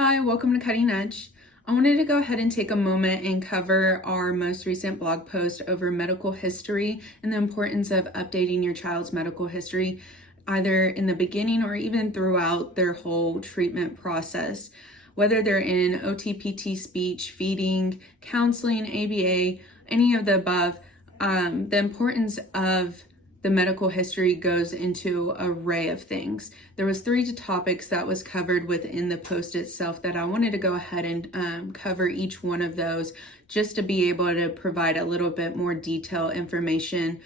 Hi, welcome to Cutting Edge. I wanted to go ahead and take a moment and cover our most recent blog post over medical history and the importance of updating your child's medical history, either in the beginning or even throughout their whole treatment process. Whether they're in OTPT, speech, feeding, counseling, ABA, any of the above, the importance of the medical history goes into an array of things. There was 3 topics that was covered within the post itself that I wanted to go ahead and cover each one of those just to be able to provide a little bit more detailed information,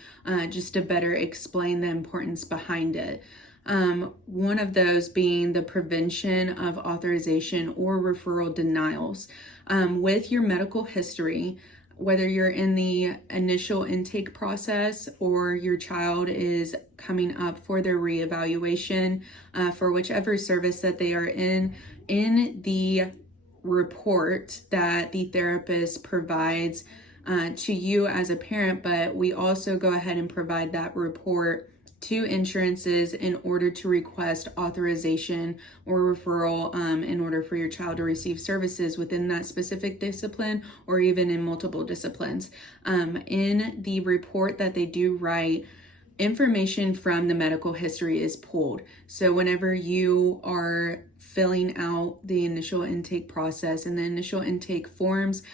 just to better explain the importance behind it. One of those being the prevention of authorization or referral denials. With your medical history, whether you're in the initial intake process or your child is coming up for their reevaluation for whichever service that they are in the report that the therapist provides to you as a parent, but we also go ahead and provide that report to insurances in order to request authorization or referral in order for your child to receive services within that specific discipline or even in multiple disciplines. In the report that they do write, information from the medical history is pulled. So whenever you are filling out the initial intake process and the initial intake forms,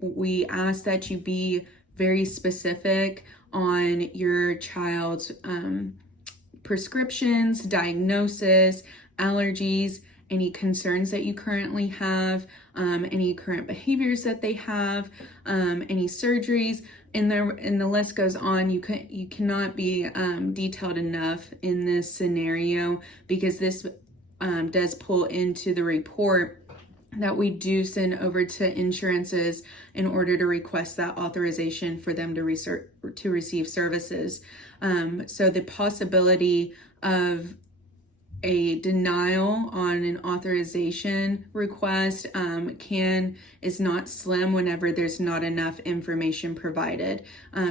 we ask that you be very specific on your child's prescriptions, diagnosis, allergies, any concerns that you currently have, any current behaviors that they have, any surgeries, and the list goes on. You cannot be detailed enough in this scenario because this does pull into the report that we do send over to insurances in order to request that authorization for them to receive services. So the possibility of a denial on an authorization request is not slim whenever there's not enough information provided.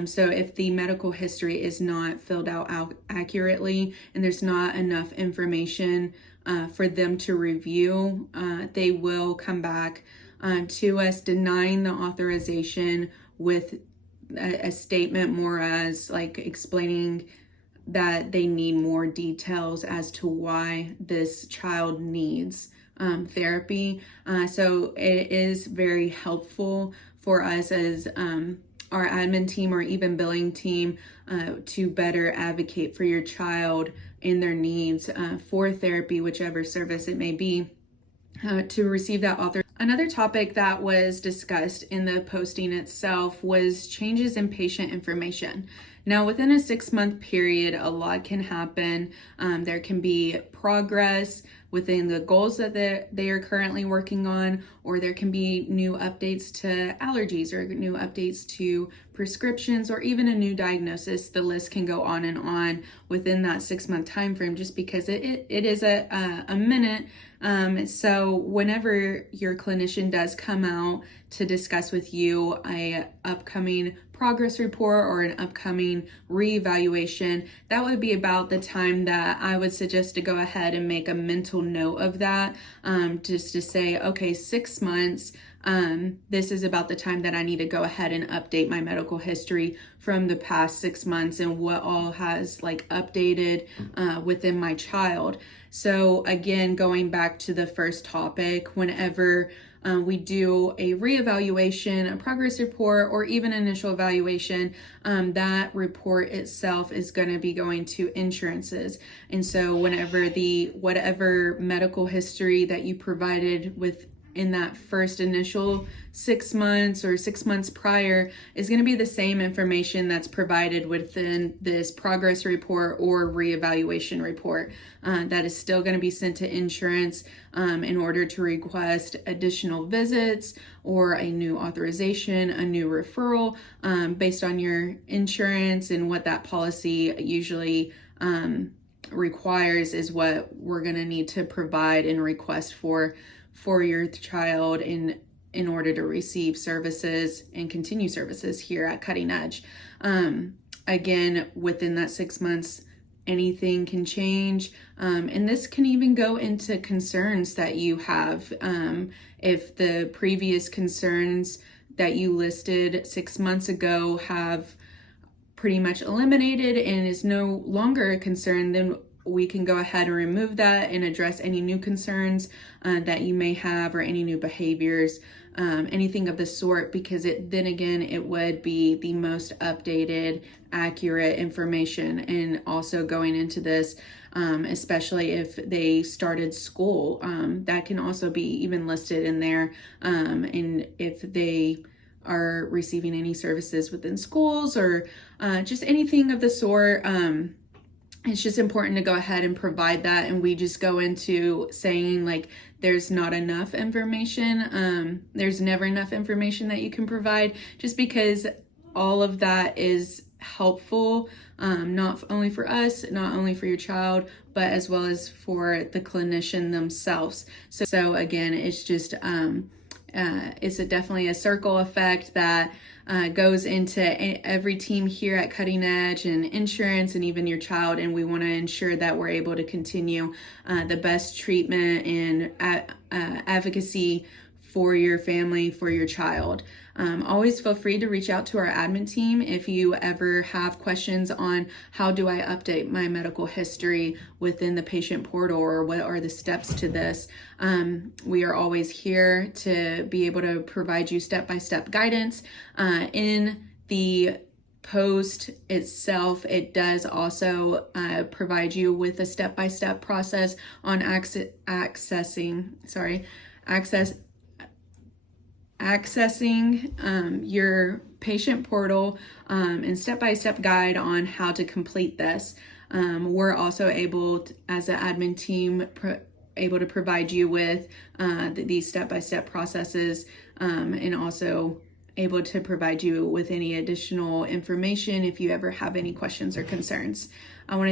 So if the medical history is not filled out accurately and there's not enough information for them to review, they will come back to us denying the authorization with a statement more as like explaining that they need more details as to why this child needs therapy. So it is very helpful for us as our admin team or even billing team to better advocate for your child in their needs for therapy, whichever service it may be, to receive that author. Another topic that was discussed in the posting itself was changes in patient information. Now, within a 6-month period, a lot can happen. There can be progress within the goals that they are currently working on, or there can be new updates to allergies or new updates to prescriptions or even a new diagnosis. The list can go on and on within that 6-month time frame just because it is a minute. So whenever your clinician does come out to discuss with you a upcoming progress report or an upcoming reevaluation, that would be about the time that I would suggest to go ahead and make a mental note of that, just to say, okay, 6 months, this is about the time that I need to go ahead and update my medical history from the past 6 months and what all has updated within my child. So again, going back to the first topic, whenever we do a reevaluation, a progress report, or even initial evaluation, that report itself is going to be going to insurances. And so whenever whatever medical history that you provided in that first initial 6 months or 6 months prior is going to be the same information that's provided within this progress report or reevaluation report. That is still going to be sent to insurance in order to request additional visits or a new authorization, a new referral, based on your insurance and what that policy usually requires is what we're going to need to provide and request for your child in order to receive services and continue services here at Cutting Edge. Again, within that 6 months anything can change. And this can even go into concerns that you have. If the previous concerns that you listed 6 months ago have pretty much eliminated and is no longer a concern, then we can go ahead and remove that and address any new concerns that you may have, or any new behaviors, anything of the sort, because then again, it would be the most updated, accurate information. And also going into this, especially if they started school, that can also be even listed in there. And if they are receiving any services within schools, or just anything of the sort, it's just important to go ahead and provide that. And we just go into saying like there's not enough information. There's never enough information that you can provide, just because all of that is helpful, not only for us, not only for your child, but as well as for the clinician themselves. So again, it's just it's definitely a circle effect that goes into every team here at Cutting Edge, and insurance, and even your child. And we want to ensure that we're able to continue the best treatment and advocacy for your family, for your child. Always feel free to reach out to our admin team if you ever have questions on how do I update my medical history within the patient portal, or what are the steps to this. We are always here to be able to provide you step-by-step guidance. In the post itself, it does also provide you with a step-by-step process on accessing your patient portal, and step-by-step guide on how to complete this. We're also able to, as an admin team, able to provide you with these step-by-step processes, and also able to provide you with any additional information if you ever have any questions or concerns. I want to